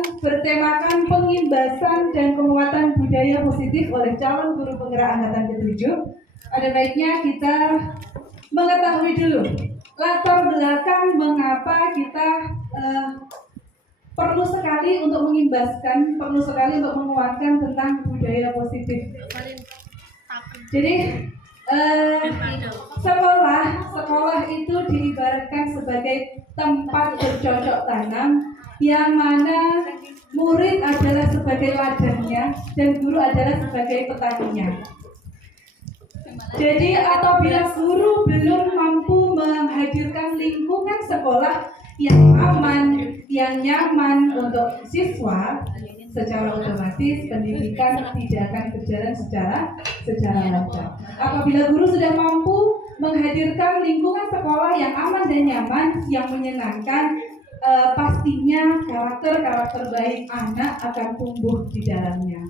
yang bertemakan pengimbasan dan penguatan budaya positif oleh calon guru penggerak angkatan ke-7. Ada baiknya kita mengetahui dulu latar belakang mengapa kita perlu sekali untuk mengimbaskan, perlu sekali untuk menguatkan tentang budaya positif. Jadi sekolah itu diibaratkan sebagai tempat bercocok tanam, yang mana murid adalah sebagai ladangnya dan guru adalah sebagai petaninya. Jadi apabila guru belum mampu menghadirkan lingkungan sekolah yang aman, yang nyaman untuk siswa, secara otomatis pendidikan tidak akan berjalan secara lancar. Apabila guru sudah mampu menghadirkan lingkungan sekolah yang aman dan nyaman, yang menyenangkan, pastinya karakter baik anak akan tumbuh di dalamnya.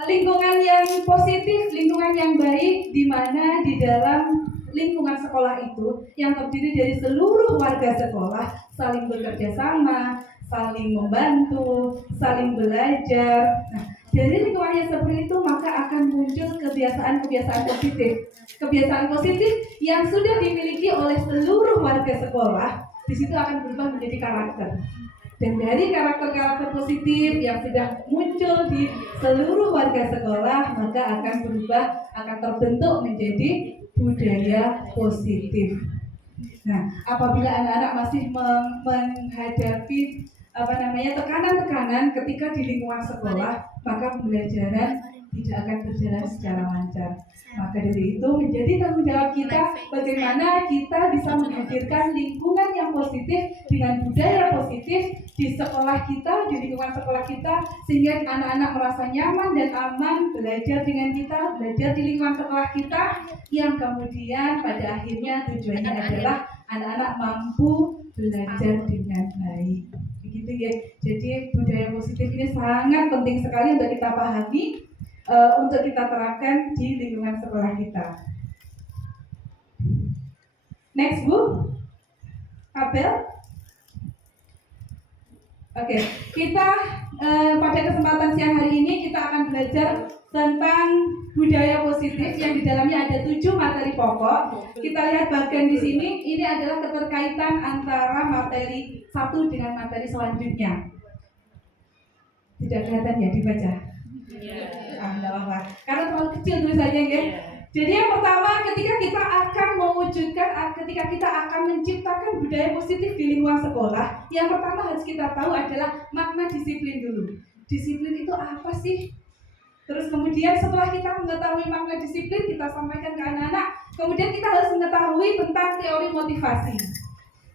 Lingkungan yang positif, lingkungan yang baik, di mana di dalam lingkungan sekolah itu yang terdiri dari seluruh warga sekolah saling bekerja sama, saling membantu, saling belajar. Nah, dari lingkungan yang seperti itu maka akan muncul kebiasaan-kebiasaan positif. Kebiasaan positif yang sudah dimiliki oleh seluruh warga sekolah, di situ akan berubah menjadi karakter. Dan dari karakter-karakter positif yang sudah muncul di seluruh warga sekolah, maka akan berubah, akan terbentuk menjadi budaya positif. Nah, apabila anak-anak masih menghadapi tekanan-tekanan ketika di lingkungan sekolah, maka pembelajaran tidak akan berjalan secara lancar. Maka dari itu menjadi tanggung jawab kita bagaimana kita bisa menghadirkan lingkungan yang positif dengan budaya positif di sekolah kita, di lingkungan sekolah kita, sehingga anak-anak merasa nyaman dan aman belajar dengan kita, belajar di lingkungan sekolah kita, yang kemudian pada akhirnya tujuannya adalah anak-anak mampu belajar dengan baik. Begitu ya. Jadi budaya positif ini sangat penting sekali untuk kita pahami, untuk kita terapkan di lingkungan sekolah kita. Next, Bu. Kabel. Oke, kita pada kesempatan siang hari ini kita akan belajar tentang budaya positif yang di dalamnya ada 7 materi pokok. Kita lihat bagian di sini, ini adalah keterkaitan antara materi satu dengan materi selanjutnya. Tidak kelihatan ya dibaca? Tidak apa-apa, karena terlalu kecil tulisannya ya. Jadi yang pertama, ketika kita akan mewujudkan, ketika kita akan menciptakan budaya positif di lingkungan sekolah, yang pertama harus kita tahu adalah makna disiplin dulu. Disiplin itu apa sih? Terus kemudian setelah kita mengetahui makna disiplin, kita sampaikan ke anak-anak. Kemudian kita harus mengetahui tentang teori motivasi.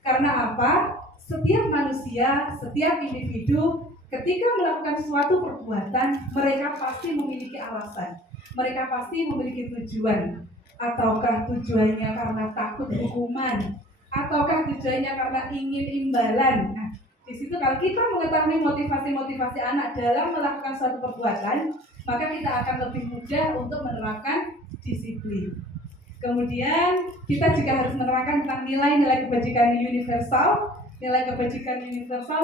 Karena apa? Setiap manusia, setiap individu, ketika melakukan suatu perbuatan, mereka pasti memiliki alasan. Mereka pasti memiliki tujuan. Ataukah tujuannya karena takut hukuman, ataukah tujuannya karena ingin imbalan. Nah, di situ kalau kita mengetahui motivasi-motivasi anak dalam melakukan suatu perbuatan, maka kita akan lebih mudah untuk menerapkan disiplin. Kemudian kita juga harus menerapkan tentang nilai-nilai kebajikan universal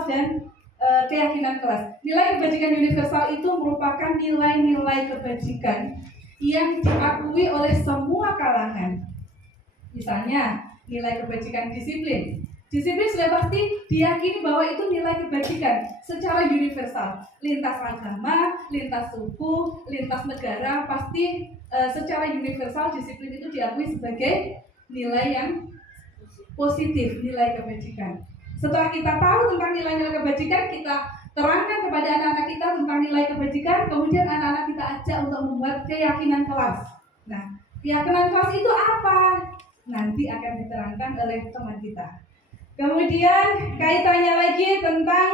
dan keyakinan kelas. Nilai kebajikan universal itu merupakan nilai-nilai kebajikan yang diakui oleh semua kalangan. Misalnya, nilai kebajikan disiplin. Disiplin sudah pasti diyakini bahwa itu nilai kebajikan secara universal. Lintas agama, lintas suku, lintas negara, pasti secara universal disiplin itu diakui sebagai nilai yang positif, nilai kebajikan. Setelah kita tahu tentang nilai-nilai kebajikan, kita terangkan kepada anak-anak kita tentang nilai kebajikan, kemudian anak-anak kita ajak untuk membuat keyakinan kelas. Nah, keyakinan kelas itu apa? Nanti akan diterangkan oleh teman kita. Kemudian kaitannya lagi tentang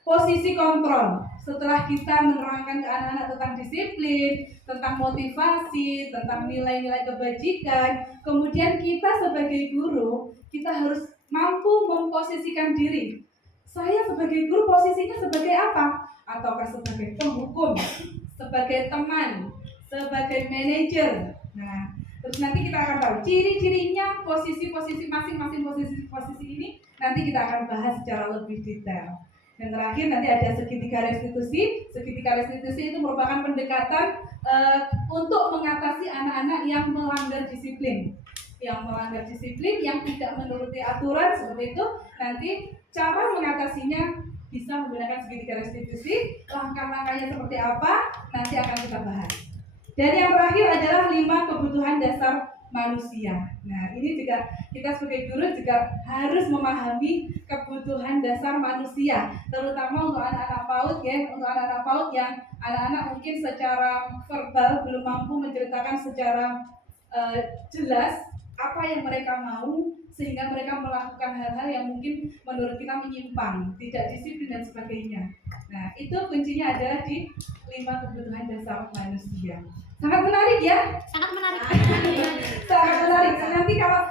posisi kontrol. Setelah kita menerangkan ke anak-anak tentang disiplin, tentang motivasi, tentang nilai-nilai kebajikan, kemudian kita sebagai guru, kita harus mampu memposisikan diri. Saya sebagai guru posisinya sebagai apa? Ataukah sebagai penghukum, sebagai teman, sebagai manajer. Nah, terus nanti kita akan tahu ciri-cirinya, posisi-posisi masing-masing posisi ini Nanti kita akan bahas secara lebih detail. Dan terakhir nanti ada segitiga restitusi. Segitiga restitusi itu merupakan pendekatan untuk mengatasi anak-anak yang melanggar disiplin. Yang melanggar disiplin, yang tidak menuruti aturan seperti itu. Nanti cara mengatasinya bisa menggunakan segitiga restitusi. Langkah-langkahnya seperti apa nanti akan kita bahas. Dan yang terakhir adalah 5 kebutuhan dasar manusia. Nah, ini juga kita sebagai guru juga harus memahami kebutuhan dasar manusia, terutama untuk anak-anak PAUD ya, untuk anak-anak PAUD yang anak-anak mungkin secara verbal belum mampu menceritakan secara jelas apa yang mereka mau, sehingga mereka melakukan hal-hal yang mungkin menurut kita menyimpang, tidak disiplin dan sebagainya. Nah, itu kuncinya adalah di 5 kebutuhan dasar manusia. Sangat menarik ya? Sangat menarik. Sangat menarik. Nanti kalau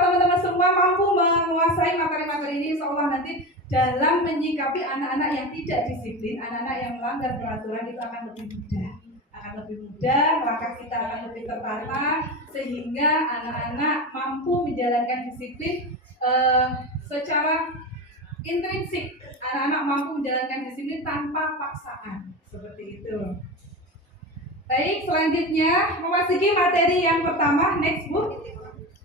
teman-teman semua mampu menguasai materi-materi ini, insya Allah nanti dalam menyikapi anak-anak yang tidak disiplin, anak-anak yang melanggar peraturan itu akan lebih mudah. Langkah kita akan lebih tertata, sehingga anak-anak mampu menjalankan disiplin secara intrinsik. Anak-anak mampu menjalankan disiplin tanpa paksaan, seperti itu. Baik, selanjutnya memasuki materi yang pertama, next book.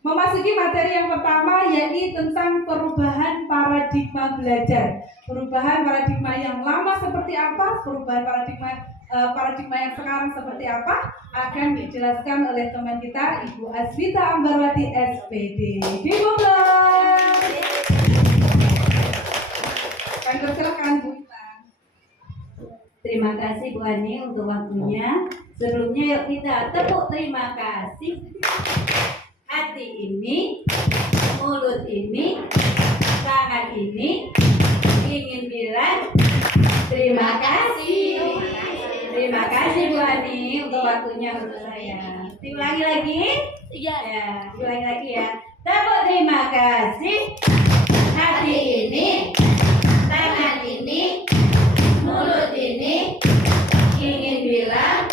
Memasuki materi yang pertama yaitu tentang perubahan paradigma belajar. Perubahan paradigma yang lama seperti apa, perubahan paradigma yang sekarang seperti apa, akan dijelaskan oleh teman kita Ibu Asvita Ambarwati SPD. Dimulai. Kami persilakan Bu. Terima kasih Bu Ani untuk waktunya. Sebelumnya yuk kita tepuk terima kasih. Hati ini, mulut ini, tangan ini ingin bilang terima kasih. Terima kasih Bu Ani untuk waktunya untuk saya. Diulangi lagi? Iya. Ya, diulangi lagi ya. Tepuk terima kasih. Hati ini, tangan ini, mulut ini ingin bilang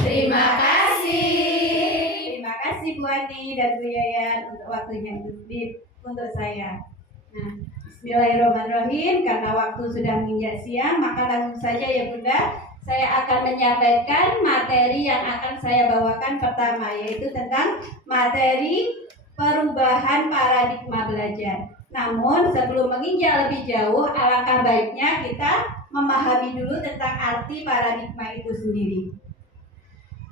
terima kasih. Terima kasih Bu Ani dan Bu Yayan untuk waktunya untuk saya. Nah, bismillahirrahmanirrahim. Karena waktu sudah menginjak siang, maka langsung saja ya Bunda, saya akan menyampaikan materi yang akan saya bawakan pertama, yaitu tentang materi perubahan paradigma belajar. Namun sebelum menginjak lebih jauh, alangkah baiknya kita memahami dulu tentang arti paradigma itu sendiri.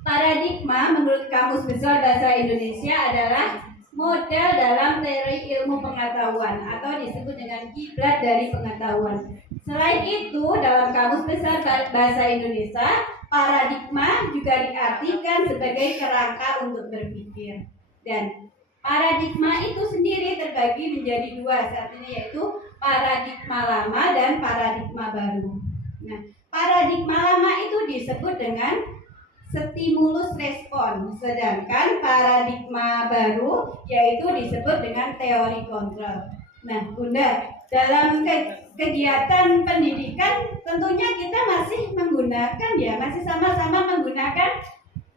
Paradigma menurut Kamus Besar Bahasa Indonesia adalah model dalam teori ilmu pengetahuan atau disebut dengan kiblat dari pengetahuan. Selain itu, dalam Kamus Besar Bahasa Indonesia, paradigma juga diartikan sebagai kerangka untuk berpikir. Dan paradigma itu sendiri terbagi menjadi 2, satunya yaitu paradigma lama dan paradigma baru. Nah, paradigma lama itu disebut dengan stimulus respon, sedangkan paradigma baru yaitu disebut dengan teori kontrol. Nah, Bunda, dalam kegiatan pendidikan tentunya kita masih masih sama-sama menggunakan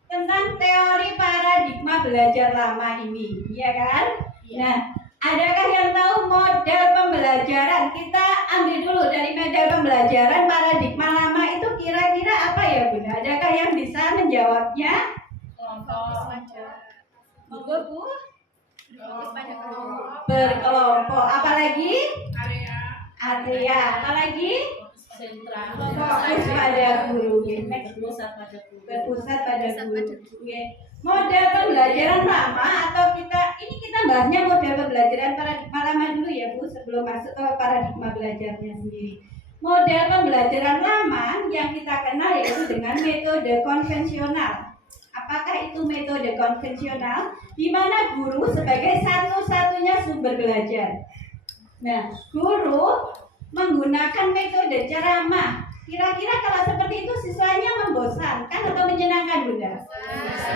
tentang teori paradigma belajar lama ini, ya kan? Nah, adakah yang tahu model pembelajaran? Kita ambil dulu dari model pembelajaran paradigma lama itu kira-kira apa ya Bunda? Adakah yang bisa menjawabnya? Monggo Bu. Berkelompok. Apalagi? Area. Apalagi? Sentral. Fokus pada guru. Berpusat pada guru. Berpusat pada guru. Model pembelajaran lama atau kita bahasnya model pembelajaran paradigma lama dulu ya Bu, sebelum masuk ke paradigma belajarnya sendiri. Model pembelajaran lama yang kita kenal yaitu dengan metode konvensional. Apakah itu metode konvensional? Di mana guru sebagai satu-satunya sumber belajar. Nah, guru menggunakan metode ceramah. Kira-kira kalau seperti itu siswanya membosankan atau menyenangkan Bunda?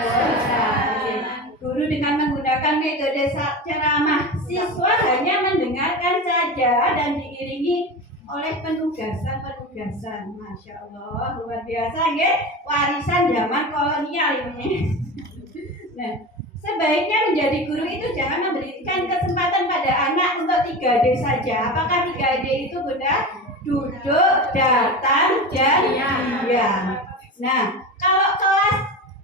Bosan. Guru dengan menggunakan metode ceramah, siswa hanya mendengarkan saja dan diiringi oleh penugasan. Masya Allah, luar biasa ya, warisan zaman kolonial ini. Nah, sebaiknya menjadi guru itu jangan memberikan kesempatan pada anak untuk 3D saja. Apakah 3D itu Bunda? Duduk, datang, dan diam. Nah, kalau kelas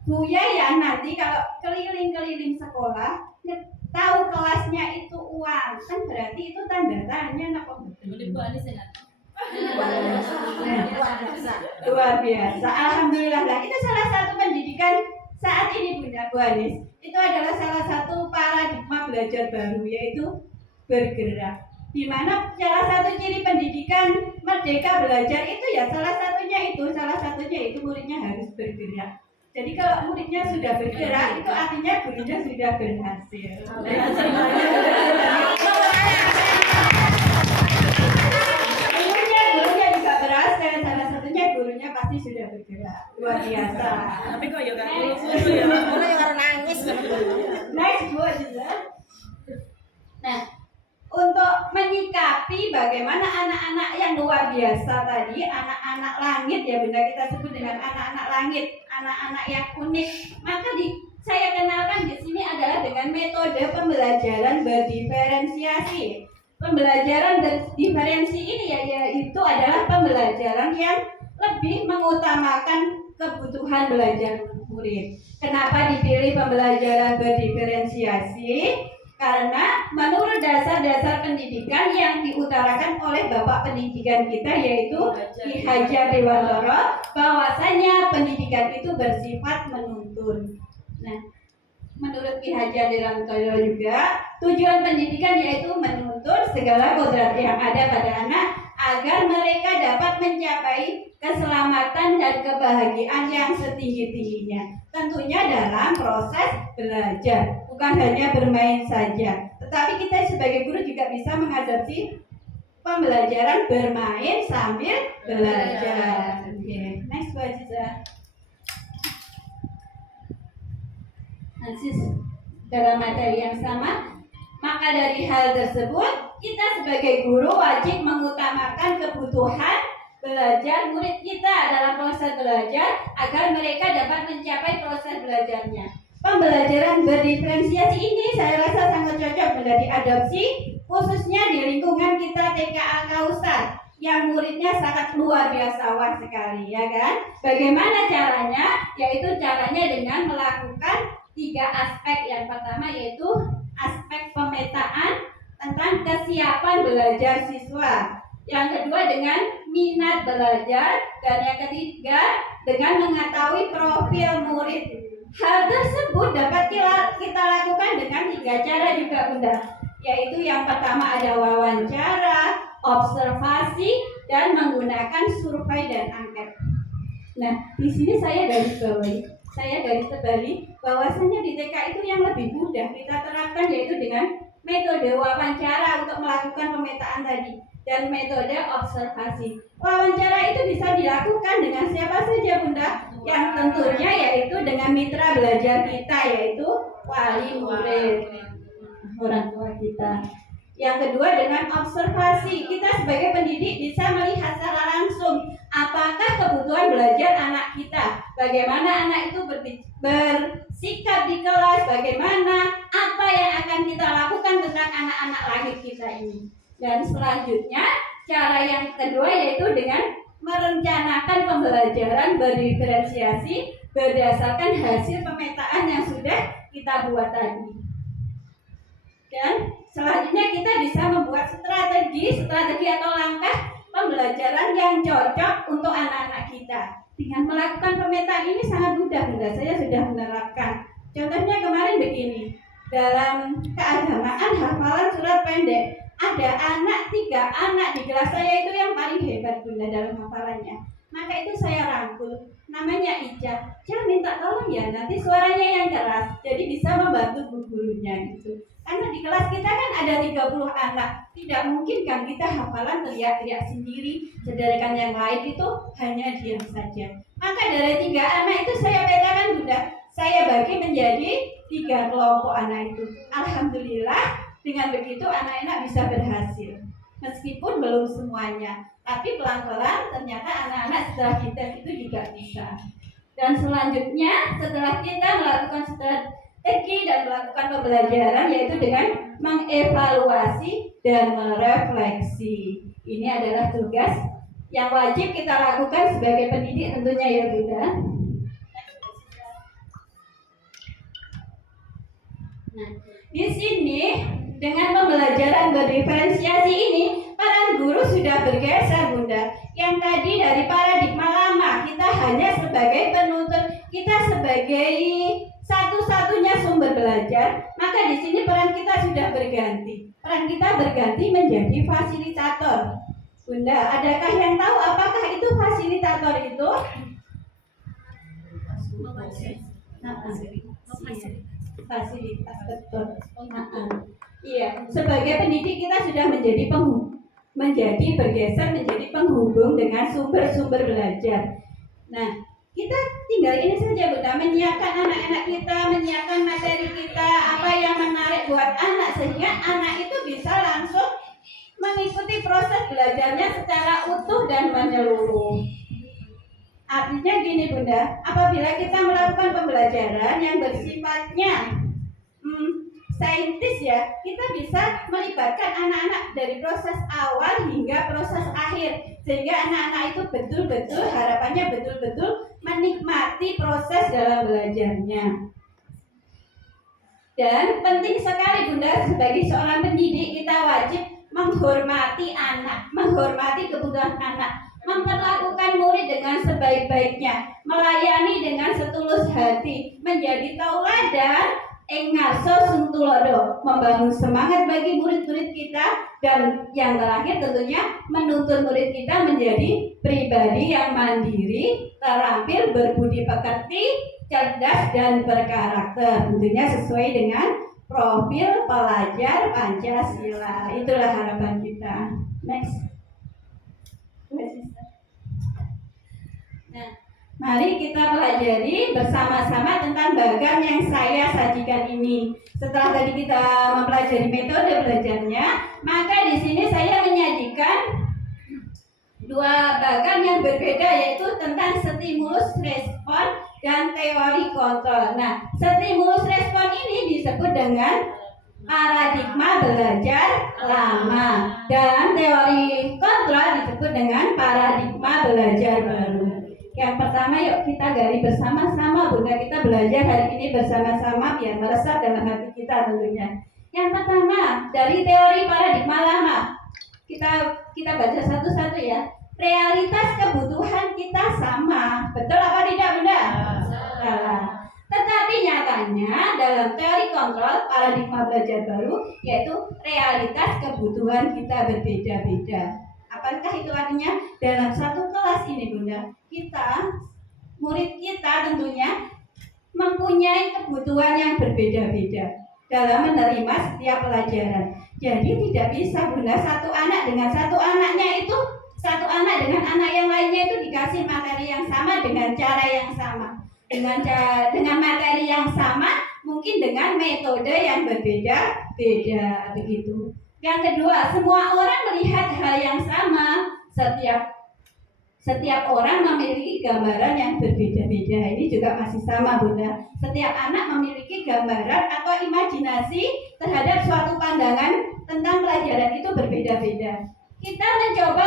Buya ya nanti kalau keliling-keliling sekolah tahu kelasnya itu uang, kan berarti itu tanda tanya apa betul? Bu Anis ya. Luar biasa. Alhamdulillah lah. Itu salah satu pendidikan saat ini Bunda Bu Anis. Itu adalah salah satu paradigma belajar baru yaitu bergerak. Di mana salah satu ciri pendidikan merdeka belajar itu ya salah satunya itu muridnya harus bergerak. Jadi kalau muridnya sudah bergerak itu artinya gurunya sudah berhasil. Gurunya juga berhasil. Salah satunya gurunya pasti sudah bergerak. Luar biasa. Tapi kok ya gak guru ya. Mulai karo nangis. Next Bu Aziza. Nah, untuk menyikapi bagaimana anak-anak yang luar biasa tadi, anak-anak langit ya Bunda, kita sebut dengan anak-anak langit, anak-anak yang unik. Maka saya kenalkan di sini adalah dengan metode pembelajaran berdiferensiasi. Pembelajaran berdiferensi ini yaitu adalah pembelajaran yang lebih mengutamakan kebutuhan belajar murid. Kenapa dipilih pembelajaran berdiferensiasi? Karena menurut dasar-dasar pendidikan yang diutarakan oleh Bapak Pendidikan kita yaitu Ki Hajar Dewantara, bahwasanya pendidikan itu bersifat menuntun. Nah, menurut Ki Hajar Dewantara juga tujuan pendidikan yaitu menuntun segala kodrat yang ada pada anak agar mereka dapat mencapai keselamatan dan kebahagiaan yang setinggi-tingginya. Tentunya dalam proses belajar, bukan hanya bermain saja. Tetapi kita sebagai guru juga bisa menghadapi pembelajaran bermain sambil belajar. Okay. Next Bu Aziza. Nanti dalam materi yang sama, maka dari hal tersebut kita sebagai guru wajib mengutamakan kebutuhan belajar murid kita dalam proses belajar agar mereka dapat mencapai proses belajarnya. Pembelajaran berdiferensiasi ini saya rasa sangat cocok Bunda diadopsi khususnya di lingkungan kita TKA Kausan yang muridnya sangat luar biasa wah sekali ya kan. Bagaimana caranya? Yaitu caranya dengan melakukan 3 aspek. Yang pertama yaitu aspek pemetaan tentang kesiapan belajar siswa. Yang kedua dengan minat belajar, dan yang ketiga dengan mengetahui profil murid. Hal tersebut dapat kita lakukan dengan 3 cara juga Bunda, yaitu yang pertama ada wawancara, observasi, dan menggunakan survei dan angket. Nah, di sini saya garis bawahi bahwasanya di TK itu yang lebih mudah kita terapkan yaitu dengan metode wawancara untuk melakukan pemetaan tadi dan metode observasi. Wawancara itu bisa dilakukan dengan siapa saja Bunda? Yang tentunya yaitu dengan mitra belajar kita yaitu wali murid, orang tua kita. Yang kedua dengan observasi, kita sebagai pendidik bisa melihat secara langsung apakah kebutuhan belajar anak kita, bagaimana anak itu bersikap di kelas, bagaimana apa yang akan kita lakukan tentang anak-anak langit kita ini. Dan selanjutnya cara yang kedua yaitu dengan merencanakan pembelajaran berdiferensiasi berdasarkan hasil pemetaan yang sudah kita buat tadi. Dan selanjutnya kita bisa membuat strategi atau langkah pembelajaran yang cocok untuk anak-anak kita. Dengan melakukan pemetaan ini sangat mudah Bunda, saya sudah menerapkan. Contohnya kemarin begini, dalam keagamaan hafalan surat pendek, ada 3 anak di kelas saya itu yang paling hebat Bunda dalam hafalannya. Maka itu saya rangkul, namanya Ica. Jangan minta tolong ya, nanti suaranya yang keras, jadi bisa membantu gurunya gitu. Karena di kelas kita kan ada 30 anak, tidak mungkin kan kita hafalan teriak-teriak sendiri, sedangkan yang lain itu hanya diam saja. Maka dari 3 anak itu saya petakan Bunda, saya bagi menjadi 3 kelompok anak itu. Alhamdulillah dengan begitu anak-anak bisa berhasil. Meskipun belum semuanya, tapi pelan-pelan ternyata anak-anak setelah kita itu juga bisa. Dan selanjutnya setelah kita melakukan strategi dan melakukan pembelajaran, yaitu dengan mengevaluasi dan merefleksi. Ini adalah tugas yang wajib kita lakukan sebagai pendidik tentunya ya Bunda. Nah, di sini dengan pembelajaran berdiferensiasi ini, para guru sudah bergeser Bunda. Yang tadi dari paradigma lama, kita hanya sebagai penutur, kita sebagai satu-satunya sumber belajar, maka di sini peran kita sudah berganti. Peran kita berganti menjadi fasilitator. Bunda, adakah yang tahu apakah itu fasilitator itu? Fasilitas, betul. Iya, sebagai pendidik kita sudah bergeser menjadi penghubung dengan sumber-sumber belajar. Nah, kita tinggal ini saja Bunda, menyiapkan anak-anak kita, menyiapkan materi kita, apa yang menarik buat anak, sehingga anak itu bisa langsung mengikuti proses belajarnya secara utuh dan menyeluruh. Artinya gini Bunda, apabila kita melakukan pembelajaran yang bersifatnya saintis ya, kita bisa melibatkan anak-anak dari proses awal hingga proses akhir, sehingga anak-anak itu betul-betul, harapannya betul-betul menikmati proses dalam belajarnya. Dan penting sekali Bunda, sebagai seorang pendidik kita wajib menghormati anak, menghormati kebutuhan anak, memperlakukan murid dengan sebaik-baiknya, melayani dengan setulus hati, menjadi tauladan ngaso sing tulodo, membangun semangat bagi murid-murid kita, dan yang terakhir tentunya menuntun murid kita menjadi pribadi yang mandiri, terampil, berbudi pekerti, cerdas dan berkarakter, tentunya sesuai dengan profil pelajar Pancasila. Itulah harapan kita. Next. Nah, mari kita pelajari bersama-sama tentang bagan yang saya sajikan ini. Setelah tadi kita mempelajari metode belajarnya, maka di sini saya menyajikan dua bagan yang berbeda, yaitu tentang stimulus respon dan teori kontrol. Nah, stimulus respon ini disebut dengan paradigma belajar lama, dan teori kontrol disebut dengan paradigma belajar baru. Yang pertama, yuk kita gali bersama-sama Bunda, kita belajar hari ini bersama-sama biar meresap dalam hati kita tentunya. Yang pertama, dari teori paradigma lama, kita baca satu-satu ya. Realitas kebutuhan kita sama, betul apa tidak Bunda? Salah. Tetapi nyatanya dalam teori kontrol paradigma belajar baru, yaitu realitas kebutuhan kita berbeda-beda. Apakah itu artinya dalam satu kelas ini Bunda, murid kita tentunya mempunyai kebutuhan yang berbeda-beda dalam menerima setiap pelajaran. Jadi tidak bisa Bunda satu anak dengan satu anaknya itu, satu anak dengan anak yang lainnya itu dikasih materi yang sama dengan cara yang sama, dengan materi yang sama, mungkin dengan metode yang berbeda-beda begitu. Yang kedua, semua orang melihat hal yang sama. Setiap orang memiliki gambaran yang berbeda-beda. Ini juga masih sama Bunda. Setiap anak memiliki gambaran atau imajinasi terhadap suatu pandangan tentang pelajaran itu berbeda-beda. Kita mencoba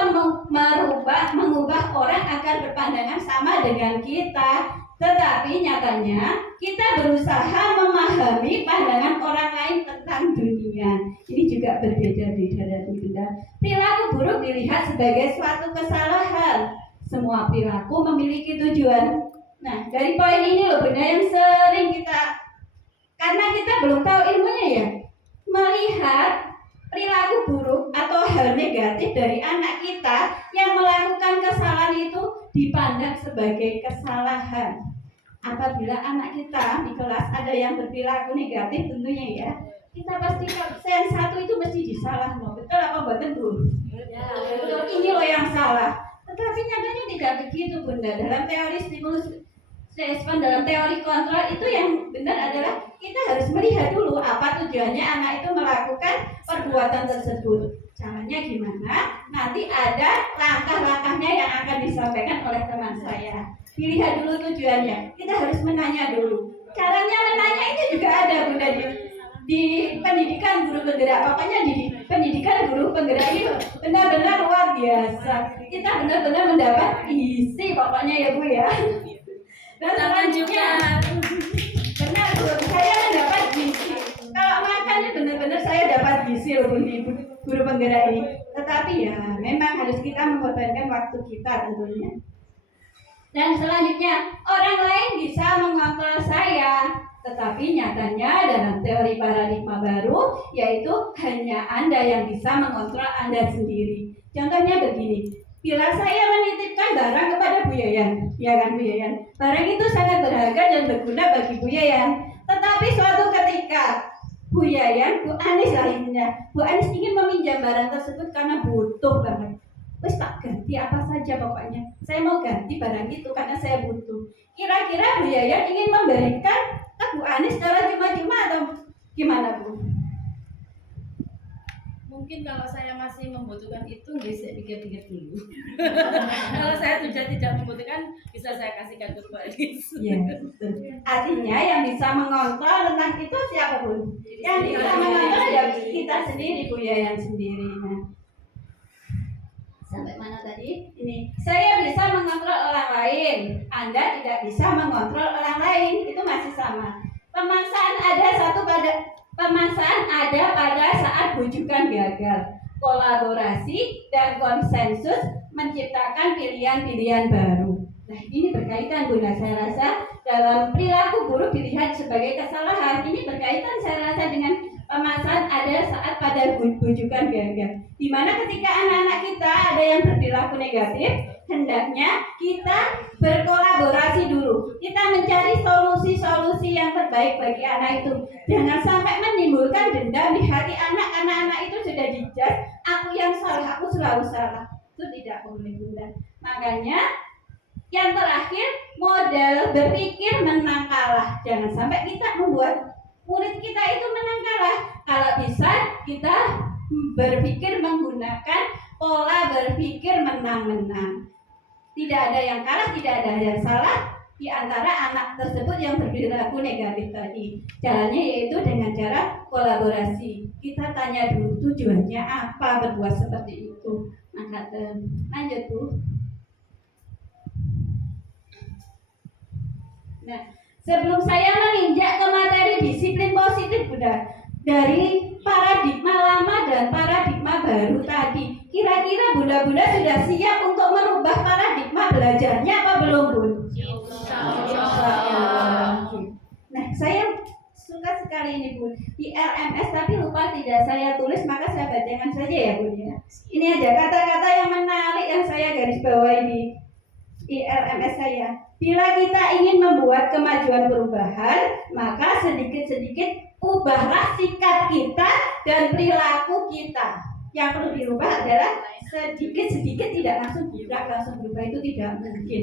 mengubah orang agar berpandangan sama dengan kita. Tetapi nyatanya kita berusaha memahami pandangan orang lain tentang dunia. Ini juga berbeda-beda dari Bunda. Perilaku buruk dilihat sebagai suatu kesalahan. Semua perilaku memiliki tujuan. Nah, dari poin ini loh Bunda yang sering karena kita belum tahu ilmunya ya, melihat perilaku buruk atau hal negatif dari anak kita yang melakukan kesalahan itu dipandang sebagai kesalahan. Apabila anak kita di kelas ada yang berperilaku negatif tentunya ya, kita pasti absen satu itu mesti disalah loh. Betul apa betul Bu? Ya, betul. Ini loh yang salah. Tetapi nyatanya tidak begitu Bunda. Dalam teori stimulus respon, dalam teori kontrol itu yang benar adalah kita harus melihat dulu apa tujuannya anak itu melakukan perbuatan tersebut. Caranya gimana? Nanti ada langkah-langkahnya yang akan disampaikan oleh teman saya. Dilihat dulu tujuannya. Kita harus menanya dulu. Caranya menanya itu juga ada Bunda di pendidikan guru penggerak. Pokoknya di pendidikan guru penggerak itu benar-benar luar biasa. Kita benar-benar mendapat isi pokoknya ya Bu ya. Dan selanjutnya benar Bu, saya mendapat gizi. Kalau makannya benar-benar saya dapat gizi loh Bu di guru penggerak ini. Tetapi ya memang harus kita mengorbankan waktu kita tentunya. Dan selanjutnya orang lain bisa mengontrol saya, tetapi nyatanya dalam teori paradigma baru yaitu hanya Anda yang bisa mengontrol Anda sendiri. Contohnya begini, bila saya menitipkan barang kepada Bu Yayan, ya kan Bu Yayan, barang itu sangat berharga dan berguna bagi Bu Yayan. Tetapi suatu ketika Bu Yayan, Bu Anis lainnya, Bu Anis ingin meminjam barang tersebut karena butuh banget. Wes tak ganti apa saja pokoknya. Saya mau ganti barang itu karena saya butuh. Kira-kira Bu Yayan ingin memberikan ke Bu Anis secara cuma-cuma atau gimana Bu? Mungkin kalau saya masih membutuhkan itu, saya pikir-pikir dulu. Kalau saya sudah tidak membutuhkan, bisa saya kasihkan ke Bu Anis. Iya, betul. Artinya yang bisa mengontrol tentang itu siapa Bu? Yang bisa mengontrol ya kita sendiri, Bu Yayan sendiri. Nah, sampai mana tadi? Ini saya bisa mengontrol orang lain, Anda tidak bisa mengontrol orang lain, itu masih sama. Pemaksaan ada pada saat bujukan gagal. Kolaborasi dan konsensus menciptakan pilihan-pilihan baru. Nah ini berkaitan Bunda, saya rasa dalam perilaku guru dilihat sebagai kesalahan. Ini berkaitan saya rasa dengan pemaksaan ada saat pada bujukan gagal, di mana ketika anak-anak kita ada yang berperilaku negatif, hendaknya kita berkolaborasi dulu. Kita mencari solusi-solusi yang terbaik bagi anak itu. Jangan sampai menimbulkan dendam di hati anak karena anak itu sudah dijudge, aku yang salah, aku selalu salah. Itu tidak boleh Bunda. Makanya yang terakhir, modal berpikir menang kalah. Jangan sampai kita membuat murid kita itu menang kalah. Kalau bisa kita berpikir menggunakan pola berpikir menang-menang. Tidak ada yang kalah, tidak ada yang salah di antara anak tersebut yang berperilaku negatif tadi. Caranya yaitu dengan cara kolaborasi. Kita tanya dulu tujuannya apa berbuat seperti itu. Maka lanjut Bu. Nah, sebelum saya menginjak ke materi disiplin positif Bunda, dari paradigma lama dan paradigma baru tadi, kira-kira Bunda-Bunda sudah siap untuk merubah paradigma belajarnya apa belum Bun? Nah, saya suka sekali ini Bun, di RMS tapi lupa tidak saya tulis, maka saya bacakan saja ya Bun ya. Ini aja kata-kata yang menarik yang saya garis bawahi di RMS saya. Bila kita ingin membuat kemajuan perubahan, maka sedikit-sedikit ubahlah sikap kita dan perilaku kita. Yang perlu dirubah adalah sedikit-sedikit, tidak langsung berubah itu tidak mungkin.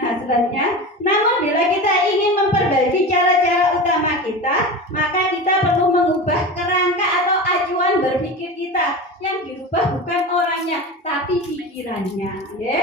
Nah selanjutnya, namun bila kita ingin memperbaiki cara-cara utama kita, maka kita perlu mengubah kerangka atau acuan berpikir kita. Yang dirubah bukan orangnya, tapi pikirannya. Ya.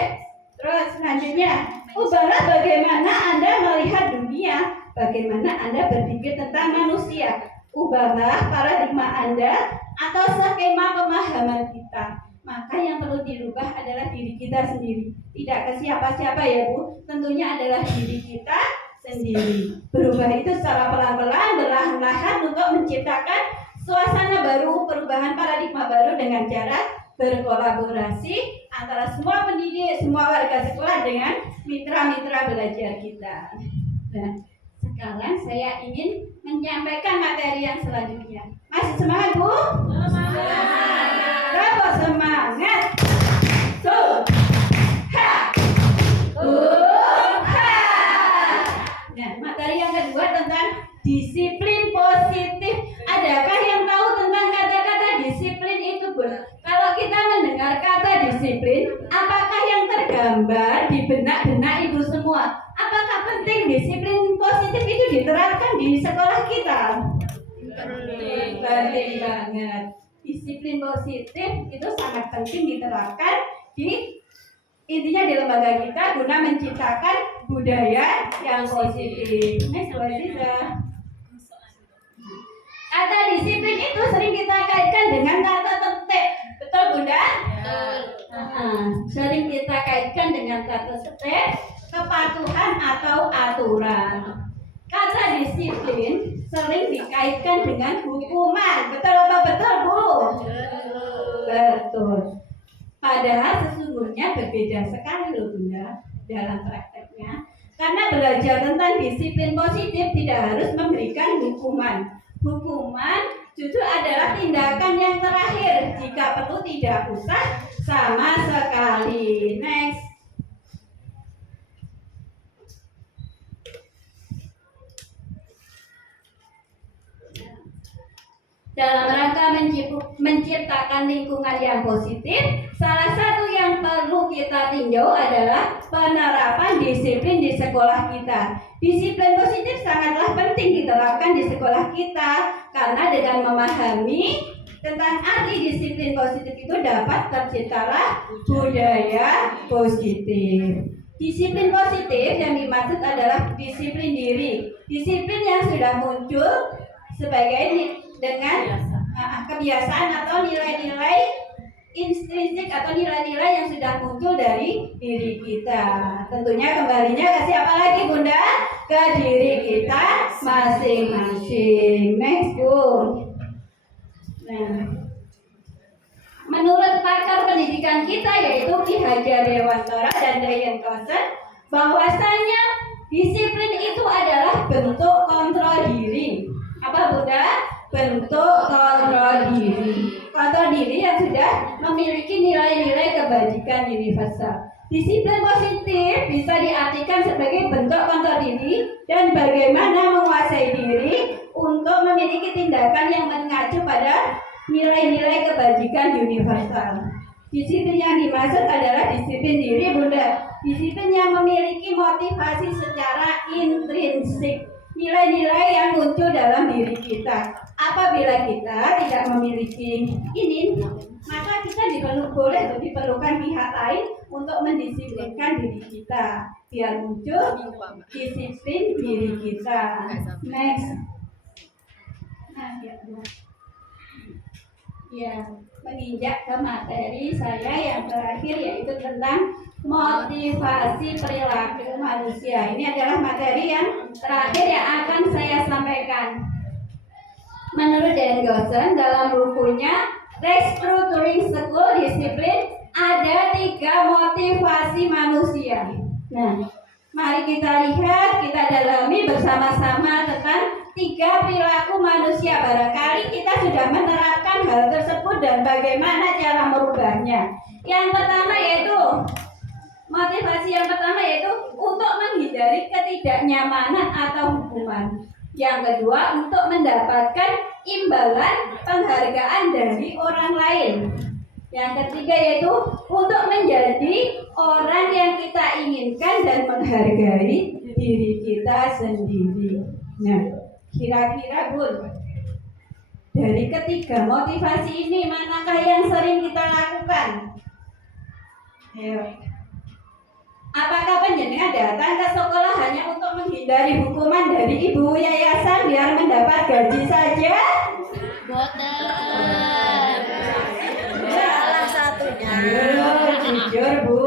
Terus selanjutnya, ubahlah bagaimana Anda melihat dunia, bagaimana Anda berpikir tentang manusia. Ubahlah paradigma Anda atau skema pemahaman kita. Maka yang perlu dirubah adalah diri kita sendiri. Tidak ke siapa-siapa ya Bu, tentunya adalah diri kita sendiri. Berubah itu secara pelan-pelan, perlahan-lahan untuk menciptakan suasana baru, perubahan paradigma baru dengan cara berkolaborasi antara semua pendidik, semua warga sekolah dengan mitra-mitra belajar kita. Nah, sekarang saya ingin menyampaikan materi yang selanjutnya. Masih semangat Bu? Semangat. Berapa semangat? Nah, materi yang kedua tentang disiplin positif. Adakah yang tahu tentang kata-kata disiplin itu Bu? Kalau kita mendengar kata disiplin, apakah yang tergambar di benak-benak Ibu semua? Apakah penting disiplin positif itu diterapkan di sekolah kita? Penting banget. Disiplin positif itu sangat penting diterapkan di intinya di lembaga kita guna menciptakan budaya yang positif. Next, Lisa. Kata disiplin itu sering kita kaitkan dengan kata tertib. Betul, Bunda? Sering kita kaitkan dengan kata tertib, kepatuhan atau aturan. Kata disiplin sering dikaitkan dengan hukuman. Betul apa betul, Bu? Betul. Padahal sesungguhnya berbeda sekali loh, Bunda, dalam prakteknya. Karena belajar tentang disiplin positif tidak harus memberikan hukuman. Hukuman justru adalah tindakan yang terakhir. Jika perlu tidak usah sama sekali. Next. Dalam rangka menciptakan lingkungan yang positif, salah satu yang perlu kita tinjau adalah penerapan disiplin di sekolah kita. Disiplin positif sangatlah penting diterapkan di sekolah kita, karena dengan memahami tentang arti disiplin positif itu dapat terciptalah budaya positif. Disiplin positif yang dimaksud adalah disiplin diri. Disiplin yang sudah muncul sebagai dengan kebiasaan atau nilai-nilai intrinsik atau nilai-nilai yang sudah muncul dari diri kita. Tentunya kembalinya ke siapa lagi, Bunda? Ke diri kita masing-masing. Next, Bu. Nah, menurut pakar pendidikan kita yaitu Ki Hajar Dewantara dan Dian Kosen, bahwasanya disiplin itu adalah bentuk kontrol diri. Apa, Bunda? Bentuk kontrol diri. Kontrol diri yang sudah memiliki nilai-nilai kebajikan universal. Disiplin positif bisa diartikan sebagai bentuk kontrol diri dan bagaimana menguasai diri untuk memiliki tindakan yang mengacu pada nilai-nilai kebajikan universal. Disiplin yang dimaksud adalah disiplin diri, Bunda. Disiplin yang memiliki motivasi secara intrinsik. Nilai-nilai yang muncul dalam diri kita. Apabila kita tidak memiliki ini, maka kita diperlukan pihak lain untuk mendisiplinkan diri kita, biar muncul disiplin diri kita. Next. Nah, ya, menginjak ke materi saya yang terakhir yaitu tentang motivasi perilaku manusia. Ini adalah materi yang terakhir yang akan saya sampaikan. Menurut Dan Gosen dalam bukunya Restructuring School Discipline ada 3 motivasi manusia. Nah, mari kita lihat, kita dalami bersama-sama tentang 3 perilaku manusia. Barangkali kita sudah menerapkan hal tersebut dan bagaimana cara merubahnya. Yang pertama yaitu motivasi yang pertama yaitu untuk menghindari ketidaknyamanan atau hukuman. Yang kedua, untuk mendapatkan imbalan penghargaan dari orang lain. Yang ketiga yaitu untuk menjadi orang yang kita inginkan dan menghargai diri kita sendiri. Nah, kira-kira Bu, dari ketiga motivasi ini manakah yang sering kita lakukan? Ayo. Apakah panjenengan datang ke sekolah hanya untuk menghindari hukuman dari ibu yayasan biar mendapat gaji saja? Boten. Salah satunya. Jujur, Bu.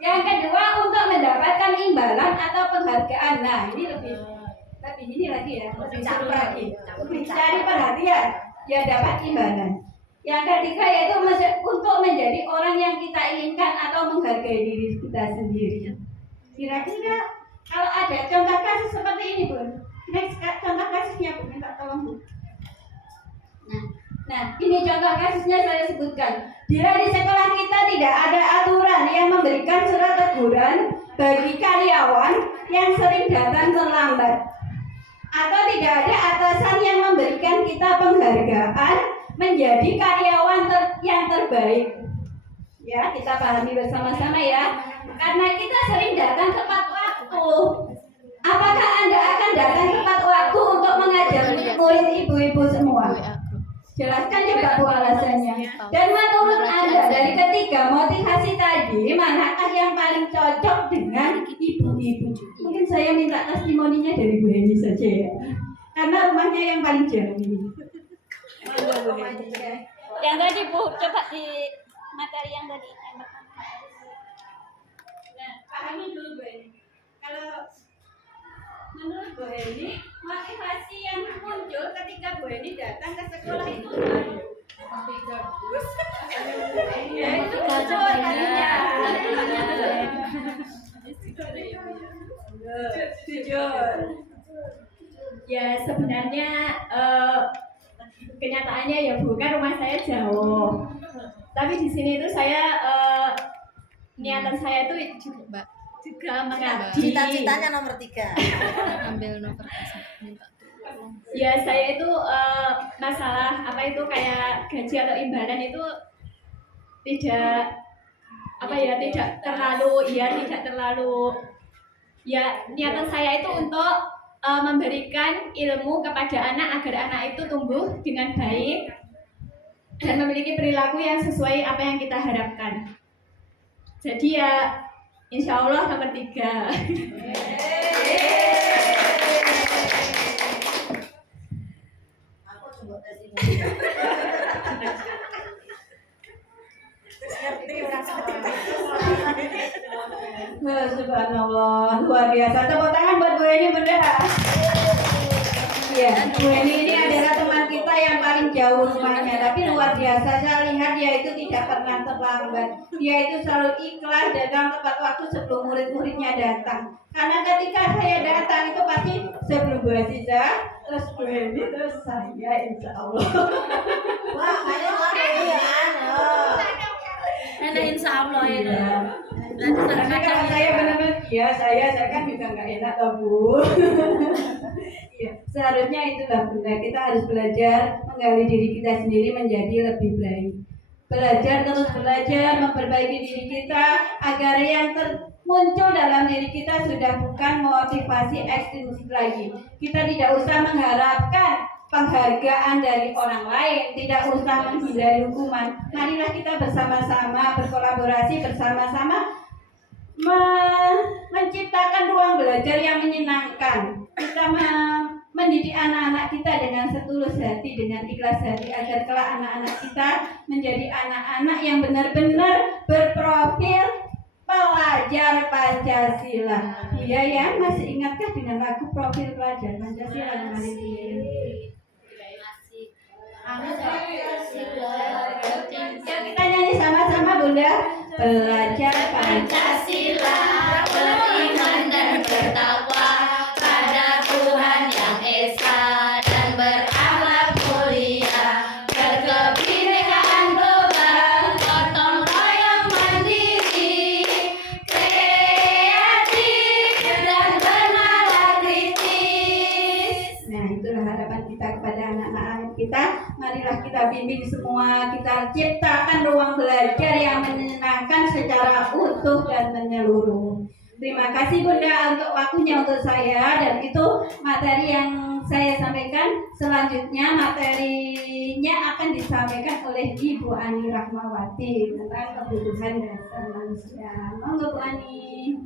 Yang kedua untuk mendapatkan imbalan atau penghargaan. Nah, ini lebih ini lagi ya, lebih seru lagi. Mencari perhatian, ya dapat imbalan. Yang ketiga yaitu untuk menjadi orang yang kita inginkan atau menghargai diri kita sendiri. Kira-kira kalau ada contoh kasus seperti ini, Bu. Next, contoh kasusnya, Bu, minta tolong, Bu. Nah, ini contoh kasusnya saya sebutkan. Bila di sekolah kita tidak ada aturan yang memberikan surat teguran bagi karyawan yang sering datang terlambat, atau tidak ada atasan yang memberikan kita penghargaan menjadi karyawan yang terbaik. Ya, kita pahami bersama-sama ya. Karena kita sering datang tepat waktu. Apakah Anda akan datang tepat waktu untuk mengajar murid ibu-ibu semua? Jelaskan juga Bu alasannya. Dan menurut Anda dari minta testimoninya dari Bu Heni saja ya. Karena rumahnya yang paling jauh ini. Yang tadi Bu, coba di materi yang tadi. Nah, pahami dulu Bu Heni. Kalau menurut Bu Heni, motivasi yang muncul ketika Bu Heni datang ke sekolah itu ya itu muncul tadinya. Jujur. Ya sebenarnya kenyataannya ya bukan rumah saya jauh. Tapi di sini itu saya niatan saya itu juga mengabdi. Cita-citanya nomor 3. Ambil nomor minta tolong. Ya saya itu masalah apa itu kayak gaji atau imbalan itu tidak terlalu niatan saya itu untuk memberikan ilmu kepada anak agar anak itu tumbuh dengan baik dan memiliki perilaku yang sesuai apa yang kita harapkan. Jadi ya insya Allah nomor 3. Aku coba testimoni. Subhanallah, luar biasa. Tepuk tangan buat Bu Heni bunda. Iya, Bu Heni ini adalah teman kita yang paling jauh rumahnya, tapi luar biasa. Saya lihat dia itu tidak pernah terlambat. Dia itu selalu ikhlas datang tepat waktu sebelum murid-muridnya datang. Karena ketika saya datang itu pasti sebelum Bu Aziza, terus Bu Heni, terus saya, insya Allah. Wah, kayak orang ya. Ada insya Allah ya. Karena kalau saya benar-benar saya kan juga nggak enak toh Bu. Ya, seharusnya itulah bunda, kita harus belajar menggali diri kita sendiri menjadi lebih baik. Belajar terus belajar, memperbaiki diri kita agar yang muncul dalam diri kita sudah bukan motivasi ekstrinsik lagi. Kita tidak usah mengharapkan penghargaan dari orang lain, tidak usah menghindari hukuman. Marilah kita bersama-sama berkolaborasi bersama-sama menciptakan ruang belajar yang menyenangkan. Kita mendidik anak-anak kita dengan setulus hati, dengan ikhlas hati agar kelak anak-anak kita menjadi anak-anak yang benar-benar berprofil pelajar Pancasila. Iya ya, masih ingatkah dengan lagu profil pelajar Pancasila kemarin ini? Yuk kita nyanyi sama-sama bunda. Belajar Pancasila, Beriman dan bertakwa pada Tuhan yang Esa dan berakhlak mulia, berkebinekaan global, gotong royong mandiri, kreatif dan bernalar kritis. Nah itulah harapan kita kepada anak-anak kita. Marilah kita bimbing semua, kita ciptakan ruang belajar yang menyenangkan secara utuh dan menyeluruh. Terima kasih bunda untuk waktunya untuk saya, dan itu materi yang saya sampaikan. Selanjutnya materinya akan disampaikan oleh Ibu Ani Rahmawati tentang kebutuhan dasar manusia. Monggo Bu Ani.